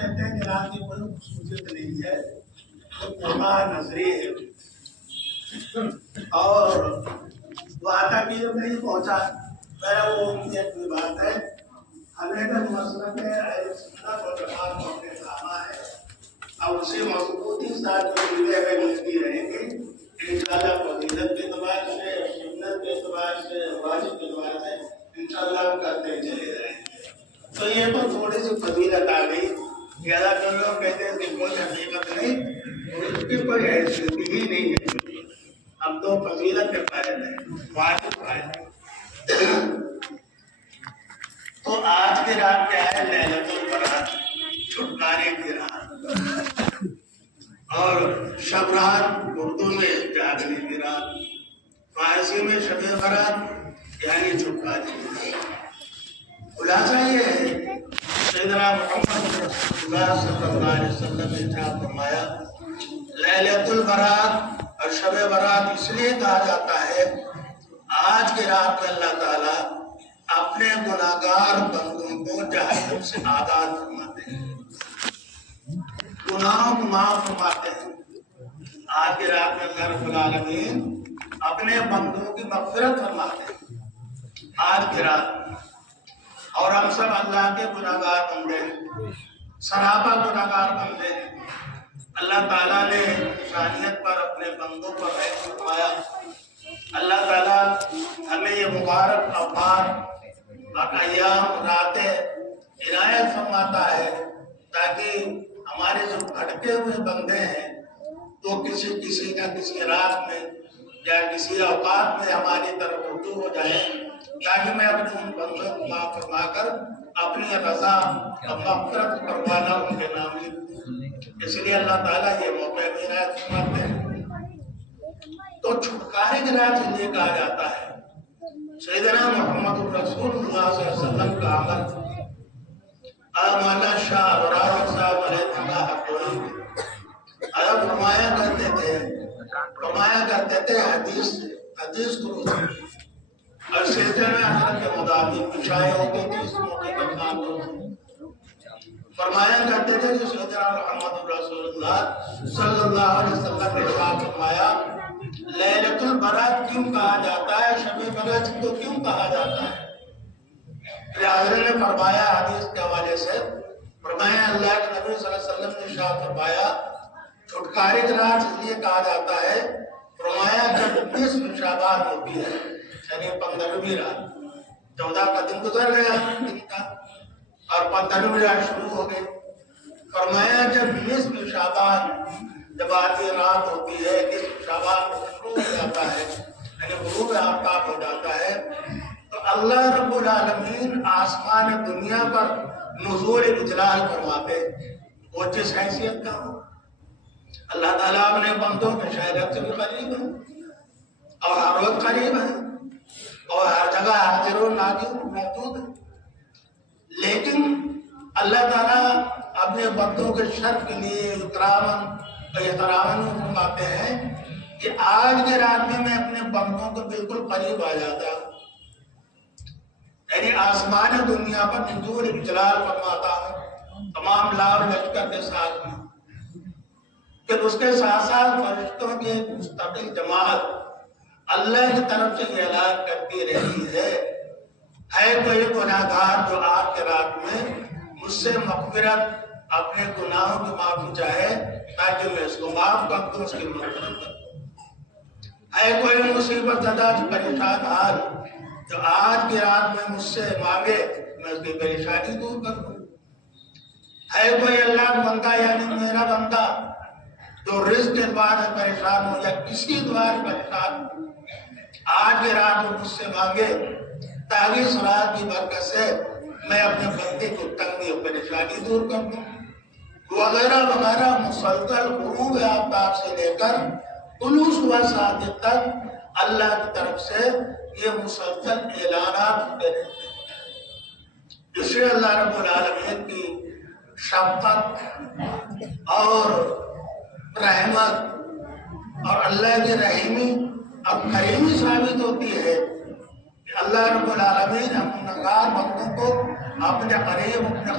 کہتے ہیں کہ رات کی کوئی خصوصیت نہیں ہے، وہ قربا نظری ہے اور وہاں تک جب نہیں پہنچا وہ ان کی اپنی بات ہے. ہمیں اگر مسلک اہل سنت و جماعت کو اپنے سامنا ہے اور اسی مضبوطی ساتھ جو چیزیں اگر ملتی رہیں گی انشاءاللہ فضیلت کے اعتبار سے، سنت کے اعتبار سے، واجب کے اعتبار سے انشاءاللہ ہم کرتے چلے جائیں گے. تو یہ تو تھوڑی سی فضیلت آ گئی. زیادہ تر لوگ کہتے ہیں کہ کوئی حقیقت نہیں اور اس کی کوئی حیثیت ہی نہیں ہے. اب تو فضیلت کے فائدے ہیں، واجب فائدے. تو آج کی رات کیا ہے؟ لیلۃ البرات، چھٹکارے کی رات، اور شب رات اردو میں جاگنے کی رات، فارسی میں شب برات یعنی چھٹکارے کی رات. خلاصہ یہ ہے سیدنا محمد رسول اللہ صلی اللہ علیہ وسلم نے کیا فرمایا، لیلۃ البرات اور شب برات اس لیے کہا جاتا ہے آج کی رات میں اللہ تعالیٰ اپنے گناہگار بندوں کو جہنم سے آزاد فرماتے ہیں، گناہوں کو معاف فرماتے ہیں. آج کی رات میں اللہ رب العالمین اپنے بندوں کی مغفرت فرماتے ہیں آج کی رات. اور ہم سب اللہ کے گناہگار بندے ہیں، سراپا گناہگار بندے ہیں. اللہ تعالیٰ نے انسانیت پر اپنے بندوں پر رحم فرمایا. اللہ تعالیٰ ہمیں یہ مبارک اوقات ایام راتیں عنایت فرماتا ہے تاکہ ہمارے جو بھٹکے ہوئے بندے ہیں تو کسی نہ کسی رات میں یا کسی اوقات میں ہماری طرف رجوع ہو جائیں تاکہ میں اپنے ان بندوں کو معاف فرما کر اپنی رضا اور مغفرت کروانا ان کے نام لکھ. اس لیے اللہ تعالیٰ یہ موقع بھی عنایت فرماتے ہیں. تو چھٹکارے کی رات اس لیے کہا جاتا ہے سیدنا محمد رسول اللہ صلی اللہ علیہ وسلم کا عمل مولانا شاہ ورار صاحب علیہ اللہ فرمایا کرتے تھے حدیث کو اور سلسلے میں حضرت کے مطابق پچھائے ہوتے تھے اس موقع پر کام فرمایا کرتے تھے کہ سیدنا محمد رسول اللہ صلی اللہ علیہ وسلم نے فرمایا لیلۃ البرات کیوں کہا جاتا ہے، شب برات کو کیوں کہا جاتا ہے. حضرت نے فرمایا حدیث کے حوالے سے فرمایا اللہ کے نبی صلی اللہ علیہ وسلم نے ارشاد فرمایا چھٹکارے کی رات اس لیے کہا جاتا ہے فرمایا جب نصف شعبان ہوتی ہے یعنی 15ویں رات، 14 کا دن گزر گیا دن کا اور 15ویں رات شروع ہو گئی. فرمایا جب نصف شعبان جب آدھی رات ہوتی ہے نصف شعبان شروع ہو جاتا ہے یعنی غروب آفتاب ہو جاتا ہے تو اللہ رب العالمین آسمان دنیا پر نزول اجلال فرماتے. وہ جس حیثیت کا ہو اللہ تعالیٰ اپنے بندوں کے شہرت سے بھی قریب ہے اور ہر وقت قریب ہے اور ہر جگہ حاضر و ناظر موجود ہے. لیکن اللہ تعالیٰ اپنے بندوں کے شرف کے لیے احترام فرماتے ہیں کہ آج کے رات میں اپنے بندوں کے بالکل قریب آ جاتا یعنی آسمان دنیا پر نزول اجلال فرماتا ہوں تمام لاؤ لشکر کے ساتھ میں. پھر اس کے ساتھ ساتھ فرشتوں کی ایک مستقل جماعت اللہ کی طرف سے یہ اعلان کرتی رہتی ہے کوئی گناہگار جو آج کے رات میں مجھ سے مغفرت اپنے گناہوں کی معافی چاہے تاکہ میں اس کو معاف کر دوں، اس کی مغفرت کر دوں. کوئی مصیبت زدہ پریشان حال جو آج کی رات میں مجھ سے مانگے میں اس کی پریشانی دور کر دوں. کوئی اللہ کا بندہ یعنی میرا بندہ جو رزق کے بعد پریشان ہو یا کسی دوار پریشان آج کی رات میں مجھ سے مانگے تاکہ اس رات کی برکت سے میں اپنے بندے کو تنگی اور پریشانی دور کر دوں وغیرہ وغیرہ. مسلسل غروب آفتاب سے لے کر طلوع صبح صادق تک اللہ کی طرف سے یہ مسلسل اعلانات ہوتے رہتے ہیں. اس لیے اللہ رب العالمین کی شفقت اور رحمت اور اللہ کی رحیمی اور کریمی ثابت ہوتی ہے کہ اللہ رب العالمین اپنے گناہگار بندوں کو اپنے قریب اپنے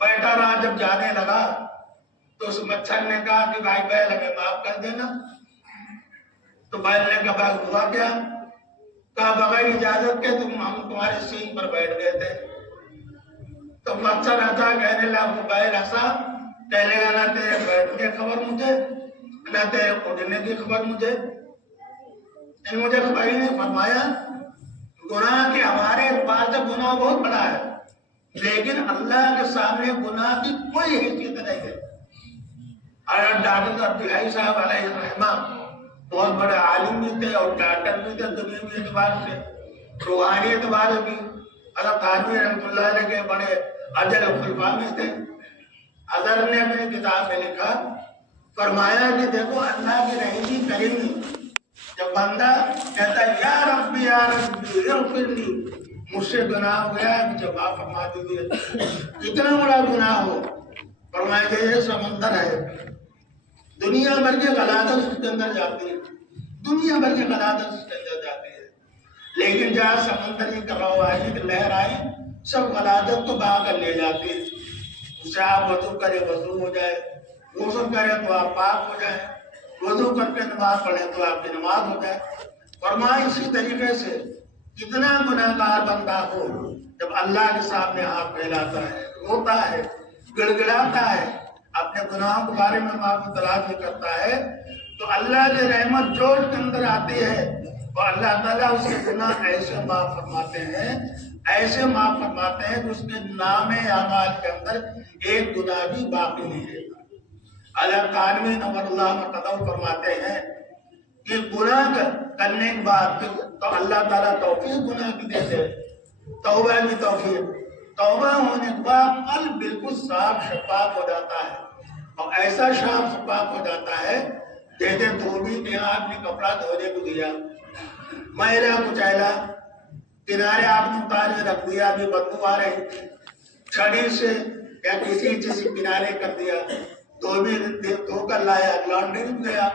بیٹھا رہا, جب جانے لگا تو اس مچھر نے کہا کہ بھائی بیل ہمیں معاف کر دینا. تو بیل نے کہا بھائی ہوا کیا؟ کہا بغیر اجازت کے ہم تمہارے سینگ پر بیٹھ گئے تھے. تو مچھر ہنسا, کہنے لگا وہ بیل ہنسا, کہنے لگا نہ تیرے بیٹھنے کی خبر مجھے, نہ تیرے اٹھنے کی خبر مجھے خبر ہی نہیں. فرمایا گناہ کے ہمارے اعتبار سے گناہ بہت بڑا ہے, لیکن اللہ کے سامنے گناہ کی کوئی حیثیت نہیں ہے. حضرت ڈاکٹر عبدالحی صاحب علیہ الرحمہ بہت بڑے عالم بھی تھے اور ڈاکٹر بھی تھے, دنیاوی اعتبار سے, روحانی اعتبار سے بھی. حضرت تھانوی رحمۃ اللہ علیہ کے بڑے اجل خلفاء میں تھے. حضرت نے اپنی کتاب میں لکھا, فرمایا کہ دیکھو اللہ کی رحمی کریمی, جب بندہ کہتا ہے یا ربی اغفر لی, مجھ سے گناہ ہو گیا ہے مجھے معاف فرما دیجیے, کتنا بڑا گناہ ہو, فرمایا یہ سمندر ہے, دنیا بھر کی غلازت اس کے اندر جاتی ہے, دنیا بھر کی غلازت اس کے اندر جاتی ہے, لیکن جہاں سمندر کی کباوازی کی لہر آئی سب غلازت کو بہا کر لے جاتی ہے. اس سے آپ وضو کرے وضو ہو جائے, غسل کرے تو آپ پاک ہو جائے, وضو کر کے نماز پڑھے تو آپ کی نماز ہو جائے. فرمایا اسی طریقے سے کتنا گناہ گار بندہ ہو, جب اللہ کے سامنے ہاتھ پھیلاتا ہے, روتا ہے, گڑ گڑاتا ہے, اپنے گناہوں کے بارے میں معافی تلاش کرتا ہے, تو اللہ کی رحمت جوش کے اندر آتی ہے اور اللہ تعالیٰ اس کے گناہ ایسے معاف فرماتے ہیں, ایسے معاف فرماتے ہیں کہ اس کے نام اعمال کے اندر ایک گناہ بھی باقی نہیں رہتا. اللہ تعالی نور اللہ مرتضی فرماتے ہیں کہ گناہ کرنے کے بعد تو اللہ تعالیٰ توفیق گناہ کی دیتے ہیں, توبہ کی توفیق. توبہ ہونے کے بعد قلب بالکل صاف شفاف ہو جاتا ہے, اور ایسا صاف شفاف ہو جاتا ہے جیسے دھوبی کے آپ نے کپڑا دھونے کو دیا, میلا کچیلا کنارے آپ نے اتار کے رکھ دیا, ابھی بدبو آ رہی, چھڑی سے یا کسی چیز سے کنارے کر دیا, دھوبی دھو کر لایا, لانڈری میں گیا,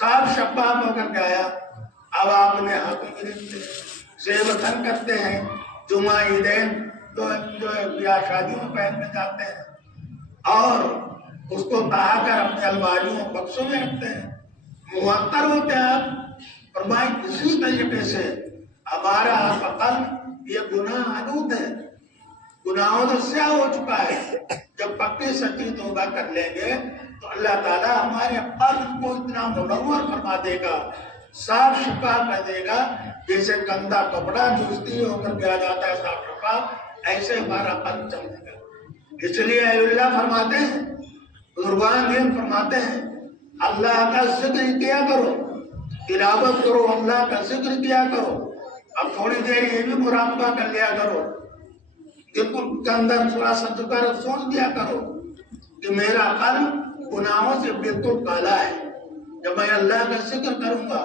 صاف شفاف ہو کر کے آیا. اب آپ نے ہاتھوں کے زیب تن کرتے ہیں, جمعہ عیدین جو بیاہ شادیوں میں پہن کے جاتے ہیں, اور اس کو بہا کر اپنے الماریوں بکسوں میں رکھتے ہیں, معطر ہوتے ہیں آپ. فرمائیں اسی طریقے سے ہمارا قلب یہ گناہ آلود ہے, گناہوں سے سیاہ ہو چکا ہے. جب پکی سچی توبہ کر لیں گے تو اللہ تعالیٰ ہمارے قلب کو اتنا منور فرما دے گا, صاف شفاف کر دے گا, جیسے گندا کپڑا جو استری ہو کر دیا جاتا ہے صاف شفاف, ایسے ہمارا قلب چمکے گا. اس لیے اللہ فرماتے ہیں, بزرگان دین فرماتے ہیں, اللہ کا ذکر کیا کرو, تلاوت کرو, اللہ کا ذکر کیا کرو. اب تھوڑی دیر یہ بھی مراقبہ کر لیا کرو, دل کے اندر تھوڑا سا ذکر سوچ دیا کرو کہ میرا قلب گناہوں سے بالکل کالا ہے. جب میں اللہ کا ذکر کروں گا,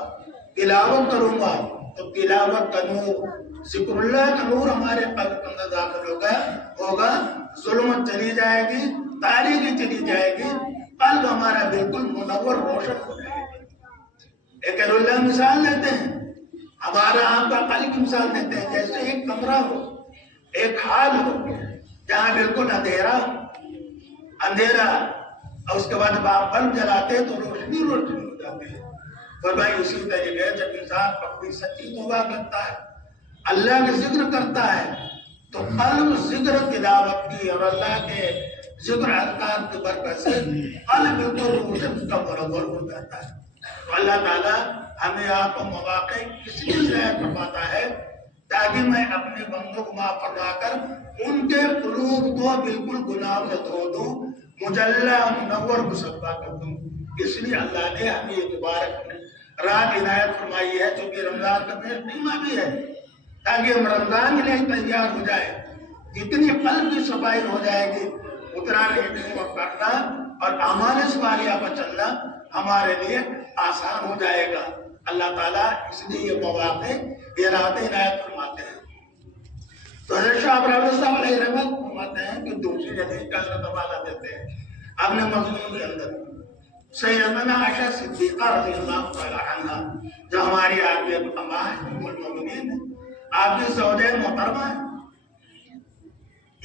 تلاوت کروں گا, تو تلاوت کا نور, ذکر اللہ کا نور ہمارے قلب کے اندر داخل ہوگا, ظلمت چلی جائے گی, تاریکی چلی جائے گی, قلب ہمارا بالکل منور روشن ہو جائے گا. ایک اللہ مثال لیتے ہیں, ہمارا آپ کا قلب کی مثال دیتے ہیں, جیسے ایک کمرہ ہو, ایک حال ہو جہاں بالکل اندھیرا اور اس کے بعد آپ بلب جلاتے تو روشنی ہو جاتی ہے. فرمائی اسی طریقے جب انسان پکی سچی توبہ کرتا ہے, اللہ کا ذکر کرتا ہے, تو قلب ذکر تلاوت کی اور اللہ کے ذکر اذکار کی برکت سے قلب بالکل روشن کا منور ہو جاتا ہے. تو اللہ تعالیٰ ہمیں آپ کو مواقع اس لیے ظاہر کرواتا ہے تاکہ میں اپنے بندوں کو معاف فرما کر ان کے قلوب کو بالکل گناہ سے دھو دوں, مجلہ منور مصفا کر دوں. اس لیے اللہ نے ہمیں یہ مبارک رات عنایت فرمائی ہے, جو کہ رمضان کا مہینہ بھی ہے, تاکہ ہم رمضان کے لیے تیار ہو جائے. جتنی قلب کی صفائی ہو جائے گی اتنا نیکی کرنا اور اعمال صالحہ پر چلنا ہمارے لیے آسان ہو جائے گا. اللہ تعالیٰ اس لیے یہ مواقع یہ رات عنایت فرماتے ہیں. تو حضرت شاہ ابراہیم صاحب علیہ رحمت فرماتے ہیں کہ دوسری حدیث کا حوالہ دیتے ہیں اپنے مضمون کے اندر. سیدنا عائشہ صدیقہ رضی اللہ تعالی عنہا, جو ہماری آپ کی اماں ہیں, ام المؤمنین ہیں, آپ کی زوجہ محترمہ ہیں,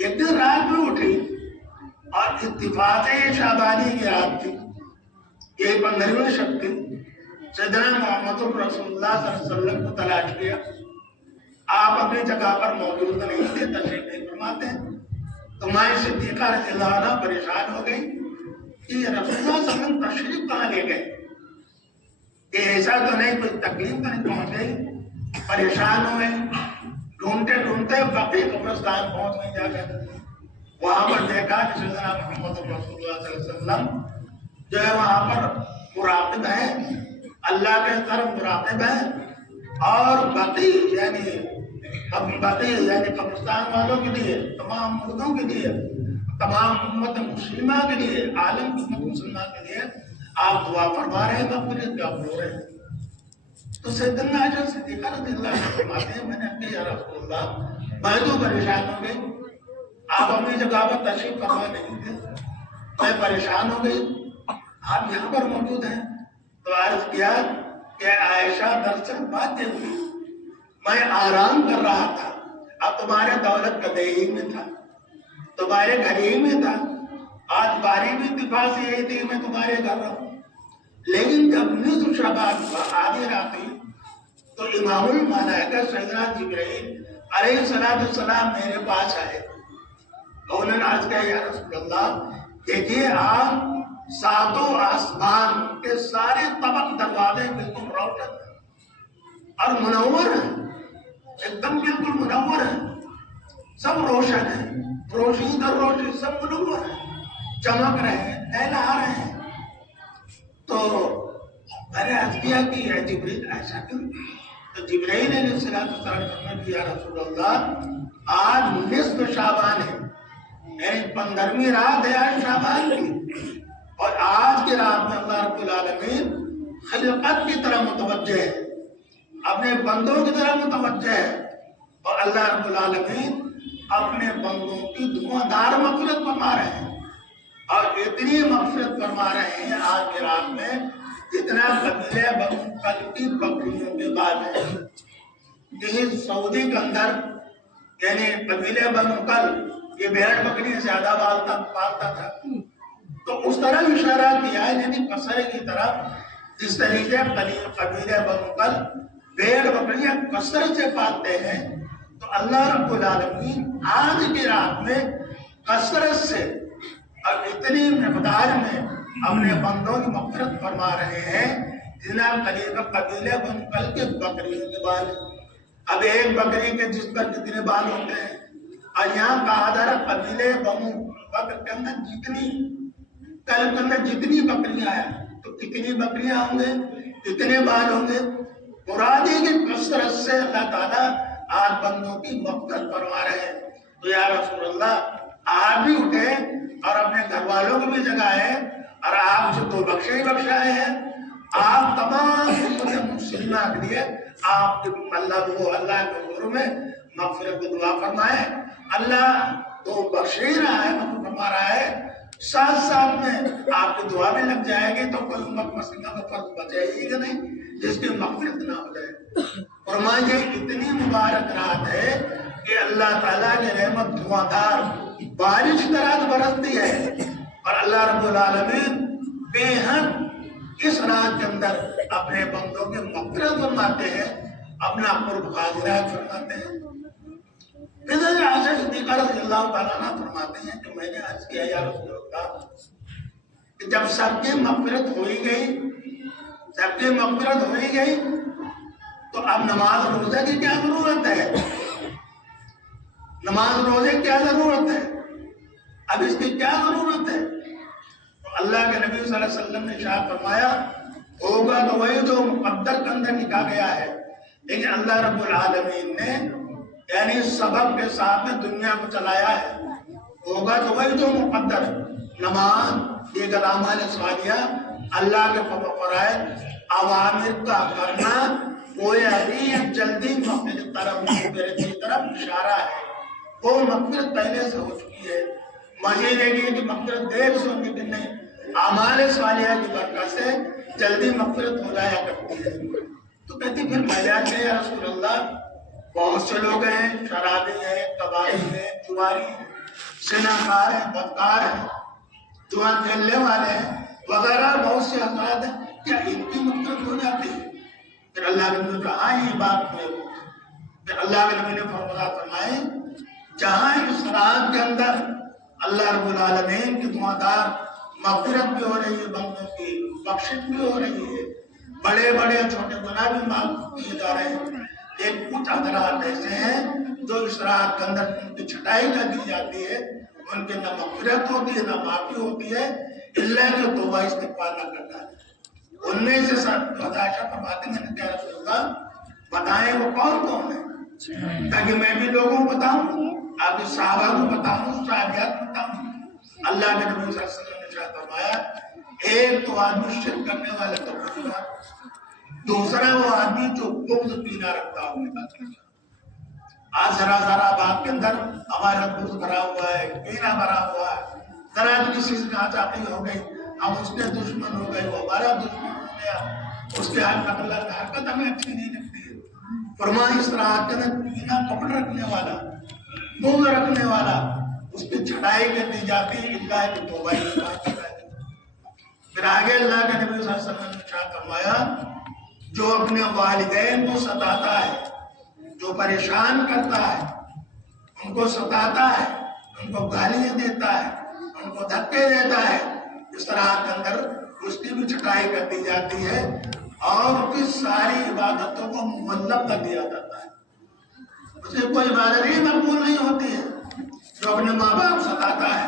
ایک دن رات میں اٹھی اور اتفاق شعبانی کی رات تھی، یہ 15ویں شب تھی۔ سیدنا محمد رسول اللہ صلی اللہ علیہ وسلم کو تلاش کیا، آپ اپنی جگہ پر موجود نہیں تھے، تشریف نہیں فرماتے۔ تو ماں صدیقہ رضی اللہ عنہ پریشان ہو گئی کہ رسول اللہ صلی اللہ علیہ وسلم تشریف کہاں لے گئے، کہ ایسا تو نہیں کوئی تکلیف تو نہیں پہنچ گئی؟ پریشان ہوئے، ڈھونڈتے ڈھونڈتے بقیع قبرستان پہنچ نہیں جا کر وہاں پر دیکھا کہ سیدنا محمد رسول اللہ صلی اللہ علیہ وسلم جو ہے وہاں پر مراقب ہیں، اللہ کے طرف مراقب ہیں، اور بقیع یعنی قبرستان والوں کے لیے، تمام مردوں کے لیے، تمام امت مسلمہ کے لیے، عالم کی امت مسلمہ کے لیے آپ دعا فرما رہے ہیں، مغفرت کا رو رہے ہیں۔ تو سیدنا عائشہ صدیقہ رضی اللہ عنہ فرماتے ہیں میں نے کہا یا رسول اللہ میں تو پریشان ہو گئی، آپ اپنی جگہ پر تشریف فرما نہیں تھے، میں پریشان ہو گئی، آپ یہاں پر موجود ہیں۔ تو عرض کیا کہ عائشہ دراصل بات یہ ہوئی میں آرام کر رہا تھا، اب تمہارے دولت کا دہی میں تھا، تمہارے گھر ہی میں تھا، آج باری بھی اتفاق سے یہی تھی میں تمہارے گھر رہا، لیکن جب نصف شعبان ہوا آدھی رات ہوئی تو امام الملائکہ سیدنا جبرائیل علیہ السلام میرے پاس آئے، انہوں نے عرض کیا یا رسول اللہ دیکھیے آپ ساتوں آسمان کے سارے طبق دروازے بالکل روشن اور منور ہیں، ایک دم بالکل منور ہے، سب روشن ہے، روشنی در روشنی سب منور ہے، چمک رہے ہیں، لہلا رہے ہیں۔ تو میں نے عرض کیا کہ یا جبریل ایسا کیوں؟ تو جبرائیل علیہ السلام فرمایا یا رسول اللہ آج نصف شعبان ہے، یعنی 15ویں رات ہے آج شعبان کی، اور آج کی رات میں اللہ رب العالمین خلقت کی طرح متوجہ ہے، اپنے بندوں کی طرح متوجہ ہے، اور اللہ رب العالمین اپنے بندوں کی دھواں مغفرت فرما رہے ہیں، اور اتنی مغفرت فرما رہے ہیں آج کی رات میں جتنا قبیلہ بنو کلب کی بکریوں کے بعد ہے۔ یہی سعودی کے اندر یعنی قبیلہ بنو کلب یہ بھیڑ بکری زیادہ پالتا تھا، تو اس طرح اشارہ کیا ہے یعنی کثرے کی طرف جس طریقے قبیلہ بنو کلب بھیڑ بکریاں کثرت سے پالتے ہیں، تو اللہ رب العالمین آج کی رات میں کثرت سے اور اتنی مقدار میں اپنے بندوں کی مغفرت فرما رہے ہیں جتنا قبیلہ بنو کلب کے بکریوں کے بال ہیں۔ اب ایک بکری کے جس پر کتنے بال ہوتے ہیں، اور یہاں کہا جا رہا قبیلہ بنو کلب کے اندر جتنی بکریاں ہیں تو کتنی بکریاں ہوں گے، کتنے بال ہوں گے، مرادی کی کثرت سے اللہ تعالیٰ آج بندوں کی مغفرت فرما رہے ہیں۔ تو یا رسول اللہ آپ بھی اٹھے اور اپنے گھر والوں کو بھی جگائے، اور آپ سے تو بخشے ہی بخشائے ہیں، آپ تمام امت مسلمہ کے لیے آپ اللہ کے حضور میں مغفرت کی دعا فرمائے۔ اللہ تو بخش ہی رہا ہے، مغفرت فرما رہا ہے، ساتھ ساتھ میں آپ کی دعا بھی لگ جائے گی، تو کوئی امت مسلمہ کا فرض بچے گی کہ نہیں جس کی مغفرت نہ ہو جائے۔ فرمائیے اتنی مبارک رات ہے کہ اللہ تعالیٰ کی رحمت دھواں بارش طرح برستی ہے، اور اللہ رب العالمین بے حد اس رات کے اندر اپنے بندوں کے مغفرت فرماتے ہیں، اپنا قرب حاضرات فرماتے ہیں۔ حضرت عائشہ صدیقہ رضی اللہ تعالیٰ عنہ فرماتے ہیں کہ میں نے عرض کیا یا رسول اللہ کہ جب سب کی مغفرت ہوئی گئی تو اب نماز روزے کی کیا ضرورت ہے؟ نماز روزے کیا ضرورت ہے؟ اب اس کی کیا ضرورت ہے؟ تو اللہ کے نبی صلی اللہ علیہ وسلم نے ارشاد فرمایا ہوگا تو وہی جو مقدر کے اندر لکھا گیا ہے، لیکن اللہ رب العالمین نے یعنی سبب کے ساتھ میں دنیا کو چلایا ہے، ہوگا تو وہی جو مقدر، نماز دیگر اعمال صالحہ اللہ کے فرائض اوامر کا کرنا کوئی ابھی جلدی مغفرت کی طرف اشارہ ہے، وہ مغفرت پہلے سے ہو چکی ہے، مزید ہے کہ مغفرت دیر سے ہوگی کہ نہیں، اعمال صالحہ کی برکت سے جلدی مغفرت ہو جایا کرتی ہے۔ تو کہتی پھر میں یا رسول اللہ بہت سے لوگ ہیں، شرابی ہیں، کبابی ہیں، جواری ہیں، زناکار ہیں، بدکار ہیں، جوا کھیلنے والے ہیں وغیرہ، بہت سے افراد ہیں. کیا ان کی مدت ہو جاتی ہے؟ پھر اللہ کے نبی نے کہا یہ بات میں پھر اللہ کے نبی نے فرمائے جہاں اس رات کے اندر اللہ رب العالمین کی دعادار مغفرت بھی ہو رہی ہے، بندوں کی بخشش بھی ہو رہی ہے، بڑے بڑے چھوٹے گناہ بھی معاف کیے جا رہے ہیں، ایک کچھ حضرات ایسے ہیں جو اس رات کے اندر ان کی چھٹائی کر دی جاتی ہے، ان کے نہ مغفرت ہوتی ہے نہ معافی ہوتی ہے، اللہ کے توبہ استغفار نہ کرتا ہے. ان میں سے عائشہ فرماتی ہیں کہ رسول اللہ بتائیں وہ کون کون ہے تاکہ میں بھی لوگوں کو بتاؤں، آپ کے صحابہ کو بتاؤں، صحابیات کو بتاؤں. اللہ کے نبی صلی اللہ علیہ وسلم نے فرمایا ایک تو آدمی شرک کرنے والے تو ہوگا، دوسرا وہ آدمی جو بغض پینا رکھتا ہوگا. آج ذرا بات کے اندر ہمارا بغض بھرا ہوا ہے، پینا بھرا ہوا ہے، ذرا کسی سے ناچاقی ہو گئی ہم اس کے دشمن ہو گئے، وہ ہمارا دشمن ہو گیا، اس کے حرکت ہمیں اچھی نہیں لگتی ہے. فرمایا اس طرح کے اندر پینا پکڑ رکھنے والا، بغض رکھنے والا، اس کی چھٹائی کر دی جاتی ہے، اللہ کی توبہ کی بات کی جاتی ہے. پھر آگے اللہ کے نبی صلی اللہ علیہ وسلم نے ارشاد فرمایا جو اپنے والدین کو ستاتا ہے، جو پریشان کرتا ہے، ان کو ستاتا ہے، ان کو گالیاں دیتا ہے، ان کو دھکے دیتا ہے، اس طرح کے اندر اس کی بھی چھٹائی کر دی جاتی ہے اور اس کی ساری عبادتوں کو معطل کر دیا جاتا ہے. اسے کوئی عبادت ہی مقبول نہیں ہوتی ہے. جو اپنے ماں باپ ستاتا ہے،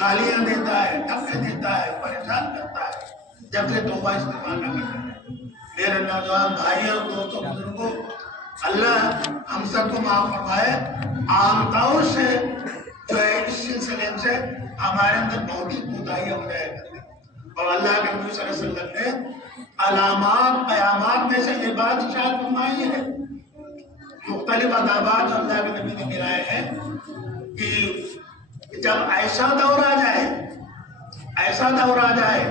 گالیاں دیتا ہے، دھکے دیتا ہے، پریشان کرتا ہے، جب سے توبہ استغفار نہ کرتا ہے. میرے نوجوان بھائی اور دوستوں بزرگوں، اللہ ہم سب کو معاف فرمائے. عام طور سے جو ہے اس سلسلے سے ہمارے اندر بہت ہی کوتاہیاں ہو جائے گا، اور اللہ کے نبی صلی اللہ علیہ وسلم نے علامات قیامات میں سے یہ بات ارشاد فرمائی ہے. مختلف عذابات اللہ کے نبی نے گرائے ہیں کہ جب ایسا دور آ جائے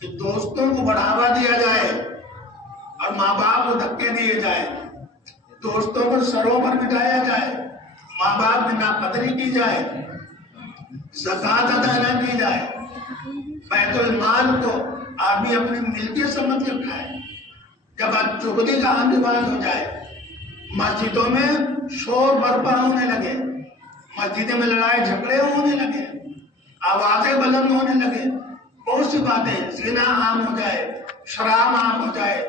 کہ دوستوں کو بڑھاوا دیا جائے اور ماں باپ کو دھکے دیے جائے، دوستوں کو سروں پر بٹھایا جائے، ماں باپ کی ناقدری کی جائے، زکوٰۃ ادا نہ کی جائے، بیت المال کو آدمی اپنی ملکیت سمجھ کے کھائے، جب چغلی کا رواج ہو جائے، مسجدوں میں شور برپا ہونے لگے، مسجدوں میں لڑائی جھگڑے ہونے لگے، آوازیں بلند ہونے لگے، بہت سی باتیں، زنا عام ہو جائے، شراب عام ہو جائے،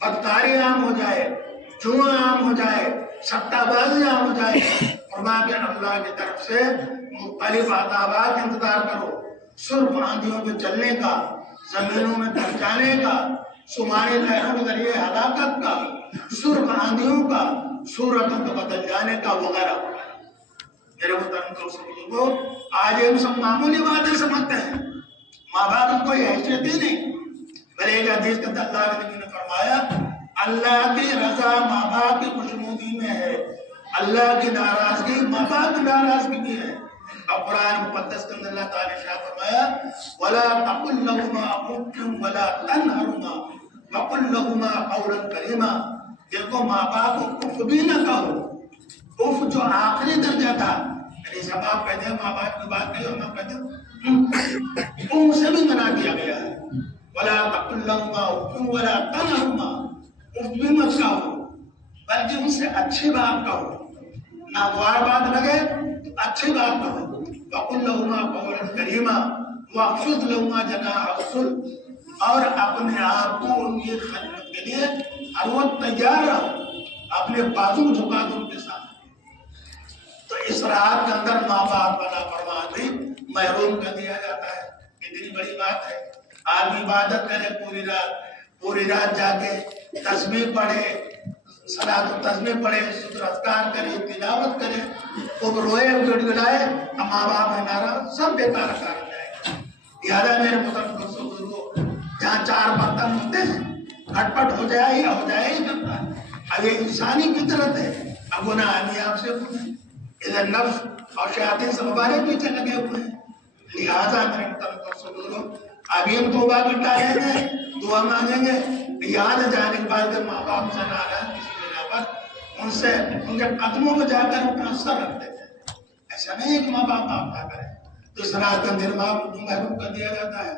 بدکاری عام ہو جائے، جوا عام ہو جائے، سٹہ بازی عام ہو جائے، فرمایا کہ اللہ کی طرف سے مختلف عذابات انتظار کرو. سرخ آندھیوں کے چلنے کا، زمینوں میں دب جانے کا، سمانی لہروں کے ذریعے ہلاکت کا، سرخ آندھیوں کا، صورتوں کو بدل جانے کا وغیرہ. میرے محترم دوستوں، آج ہم سب معمولی باتیں سمجھتے ہیں، ماں باپ کی کوئی حیثیت ہی نہیں. بلے ایک حدیث کے اندر اللہ کے نبی نے فرمایا اللہ کی رضا ماں باپ کی خوشنودی میں ہے، اللہ کی ناراضگی ماں باپ کی ناراضگی بھی ہے. اور قرآن مقدس کے اندر اللہ تعالیٰ نے ارشاد فرمایا وَلَا تَقُلْ لَهُمَا أُفٍّ وَلَا تَنْهَرْهُمَا وَقُلْ لَهُمَا قَوْلًا كَرِيمًا. دیکھو ماں باپ کو اف بھی نہ کہو، اف جو آخری درجہ تھا، یعنی سب آپ کہتے ہیں ماں باپ کی بات نہیں ہو، ہم کہتے ہیں ان سے بھی منع کیا گیا ہے. وَلَا تَقُلْ لَهُمَا أُفٍّ وَلَا تَنْهَرْهُمَا، اف بھی مت کہو بلکہ ان سے اچھی بات کہو، ناگوار بات لگے تو اچھی بات کہو. وَقُلْ لَهُمَا قَوْلًا كَرِيمًا وَاخْفِضْ لَهُمَا جَنَاحَ الذُّلِّ، اور اپنے آپ کو ان کی خدمت کے لیے ہر وقت تیار رہو، اپنے بازو جھکا دو ان کے ساتھ. تو اس رات کے اندر ماں باپ کا نافرمانی محروم کر دیا جاتا ہے. کتنی بڑی بات ہے. آدمی عبادت کرے پوری رات جا کے تسبیح پڑھے، صلاۃ و تسبیح پڑھے، ذکر اذکار کرے، تلاوت کرے، خوب روئے گڑ گڑائے، ماں باپ ہے ناراض، سب بیکار کار ہو جائے گا. لہٰذا میرے محترم دوستوں بزرگوں، جہاں چار برتن ہوتے ہیں کھٹ پٹ ہو جائے ہی کرتا ہے. اب یہ انسانی فطرت ہے، اب گناہ آدمی آپ سے ہوئے، ادھر نفس اور شیاطین سے ہمارے پیچھے لگے ہوئے ہیں. لہٰذا میرے محترم دوستوں بزرگوں، ابھی ہم توبہ کرتا رہیں گے، دعا مانگیں گے، یاد جانے کے بعد ماں باپ سے ناراض کسی بنا پر ان سے ان کے قدموں میں جا کر اپنا سر رکھتے تھے. ایسا نہیں کہ ماں باپ آپ نہ کریں. تو رات کا دن محروم کر دیا جاتا ہے,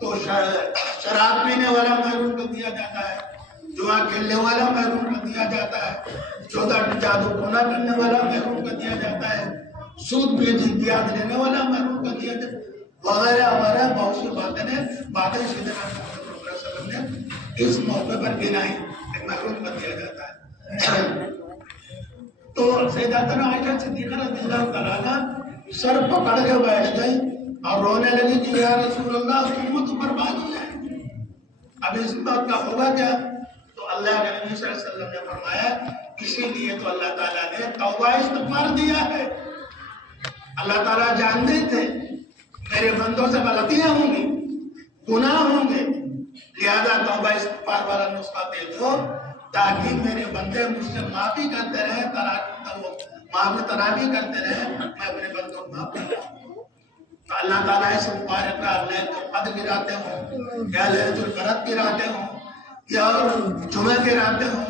تو شراب پینے والا محروم کر دیا جاتا ہے, جوا کھیلنے والا محروم کر دیا جاتا ہے, جادو ٹونا کرنے والا محروم کر دیا جاتا ہے, سود بیاج لینے والا محروم کر دیا جاتا ہے, وغیرہ وغیرہ بہت سی باتیں وسلم نے اس موقع پر گنائی کہ محروم کر دیا جاتا ہے. تو سیداتنا عائشہ صدیقہ رضی اللہ تعالیٰ عنہ سر پکڑ کے بیٹھ گئی اور رونے لگی کہ یا رسول اللہ امت برباد ہو جائے, اب اس بات کا ہوگا کیا؟ تو اللہ کے نبی صلی اللہ علیہ وسلم نے فرمایا اسی لیے تو اللہ تعالیٰ نے توبہ استغفار دیا ہے. اللہ تعالیٰ جانتے تھے میرے بندوں سے غلطیاں ہوں گی, گناہ ہوں گے, لہذا توبہ استغفار والا نسخہ دے دو تاکہ میرے بندے مجھ سے معافی کرتے رہے, معافی تراویح کرتے رہے, میں اپنے بندوں کو معاف کرتا ہوں. تو اللہ تعالیٰ اس مبارک کا لیلۃ القدر گراتے ہوں یا لیلۃ البرات گراتے ہوں یا جمعہ گراتے ہوں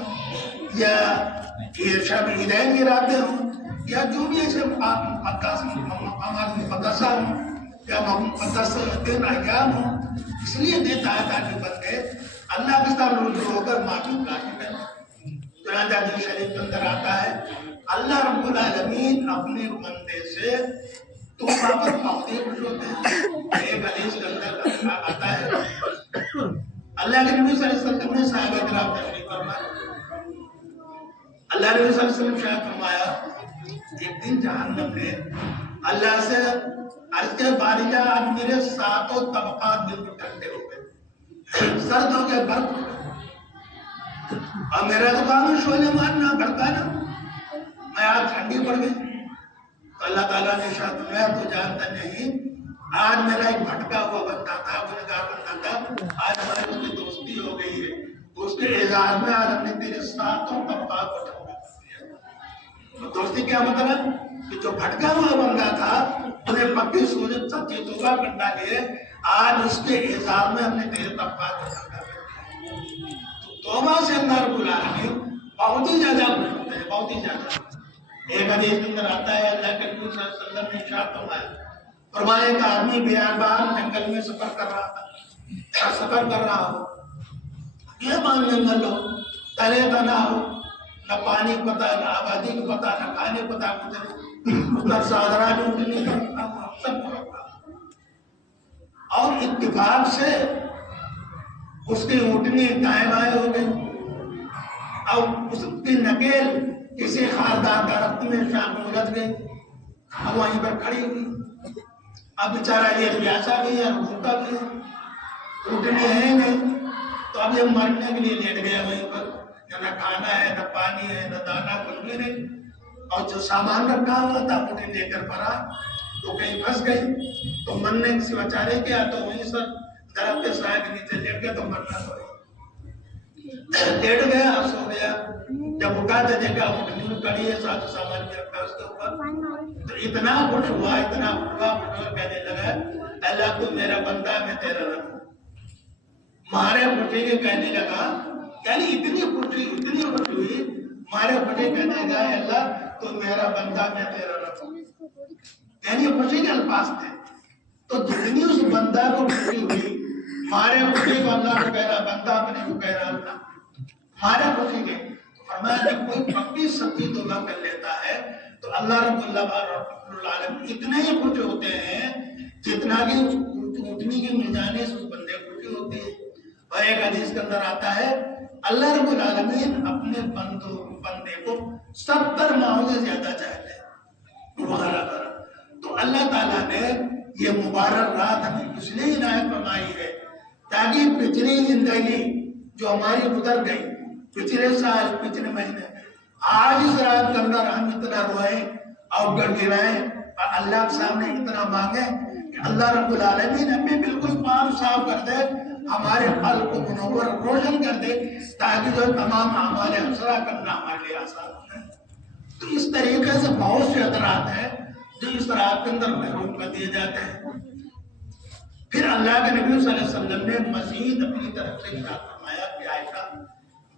یا شب عیدین گراتے ہوں یا جو بھی ایسے مقدسہ ہوں یا مقدس دن ایام ہوں, اس لیے دیتا ہے تاکہ بندے اللہ کے ساتھ رجوع ہو کر معافی تلاش کریں. چنانچہ حدیث شریف کے اندر آتا ہے اللہ رب العالمین اپنے بندے سے توبہ پر بہت ہی خوش ہوتے ہیں. ایک حدیث کے اندر آتا ہے اللہ کے نبی صلی اللہ علیہ وسلم نے صحابہ کرام تشریف فرمایا, اللہ نبی صلی اللہ علیہ وسلم شاید فرمایا ایک دن جہنم نے اللہ سے عرض کے باری اب میرے ساتوں طبقات بالکل ٹھنڈے ہو گئے, سرد ہو گئے, برف ہو گئے, اور میرا تو کام شعلے مارنا بھڑکانا, میں آج ٹھنڈی پڑ گئی. تو اللہ تعالیٰ نے شاید میں تو جانتا نہیں, آج میرا ایک بھٹکا ہوا بنتا تھا, گنہگار بنتا تھا, آج ہماری اس کی دوستی ہو گئی ہے, اس کے اعزاز میں آج ہم نے تیرے ساتوں طبقات کو ٹھنڈا کر دیا. دوستی کیا مطلب کہ جو بھٹکا ہوا بندہ تھا انہیں پکی سوچ سچی توبہ کرنا ہے, آج اس کے اعزاز میں ہم نے تیرے طبقات کو ٹھنڈا کر دیا. تو توبہ سے اللہ رب العالمین بہت ہی زیادہ خوش ہوتے ہیں, بہت ہی زیادہ. ایک حدیث کے اندر آتا ہے اللہ کے نبی صلی اللہ علیہ وسلم نے ارشاد فرمایا ایک آدمی بیابان جنگل میں سفر کر رہا ہو, یہ مان جنگل ہو, تلے تنا ہو, نہ پانی پتا, نہ آبادی کو پتا, نہ کھانے پتا, کچھ سادرہ بھی اٹھنے کا پتا, سب کو پتا, اور اتفاق سے اس کی اونٹنی دائیں بائیں ہو گئی اور اس کی نکیل کسی خاردار درخت میں شام میں الجھ گئی, اب وہیں پر کھڑی ہوئی. اب بیچارہ یہ پیاسا بھی ہے, بھوکا بھی ہے, اٹھنے ہے نہیں, تو اب یہ مرنے کے لیے لیٹ گیا وہیں پر, نہ کھانا ہے, نہ پانی ہے, نہ دانا, کچھ بھی نہیں. اور جو سامان رکھا ہوا تھا اٹھے لے کر پڑا تو کہیں پھنس گئی, تو مرنے کسی بچارے کیا تو وہیں سر درخت کے سائے کے نیچے لیٹ گیا, تو مرنا پڑے, لیٹ گیا اور سو گیا. جب اٹھا دے دیکھا اٹھنی کڑی ہے, ساتھ سامان بھی رکھا اس کے اوپر, تو اتنا خوش ہوا, اتنا خوش کہنے لگا اللہ تو میرا بندہ, میں تیرا رب ہوں. مارے پھٹے کے کہنے لگا, یعنی اتنی خوش ہوئی, مارے پھٹے کہنے لگا اللہ تو میرا بندہ, میں تیرا رب ہوں. یعنی خوشی کے الفاظ تھے. تو جتنی اس بندہ کو خوشی ہوئی, مارے خوشی کو اللہ کو کہہ رہا بندہ, اپنے کو کہہ رہا اللہ, مارے خوشی کے. فرمایا جب کوئی پکی سچی توبہ کر لیتا ہے تو اللہ رب العالمین اتنے ہی خوش ہوتے ہیں جتنا کہ اٹھنی کی مل جانے سے اس بندے کو خوشی ہوتی ہے. اور ایک حدیث کے اندر آتا ہے اللہ رب العالمین اپنے بندے کو 70 ماہوں سے زیادہ چاہتے ہیں. تو اللہ تعالیٰ نے یہ مبارک رات ہمیں اس لیے عنایت فرمائی ہے تاکہ پچھلی زندگی جو ہماری گزر گئی, پچھلے سال, پچھلے مہینے, آج اس رات کے اندر ہم اتنا روئیں اور گڑ گرائیں اور اللہ کے سامنے اتنا مانگیں کہ اللہ رب العالمین ہمیں بالکل پاک صاف کر دے, ہمارے قلب کو منور روشن کر دے تاکہ جو تمام اعمال حسرہ کرنا ہمارے لیے آسان ہو. تو اس طریقے سے بہت سے اثرات ہیں جو اس رات کے اندر محروم کر دیے جاتے ہیں. پھر اللہ کے نبی صلی اللہ علیہ وسلم نے مزید اپنی طرف سے ارشاد فرمایا کہ عائشہ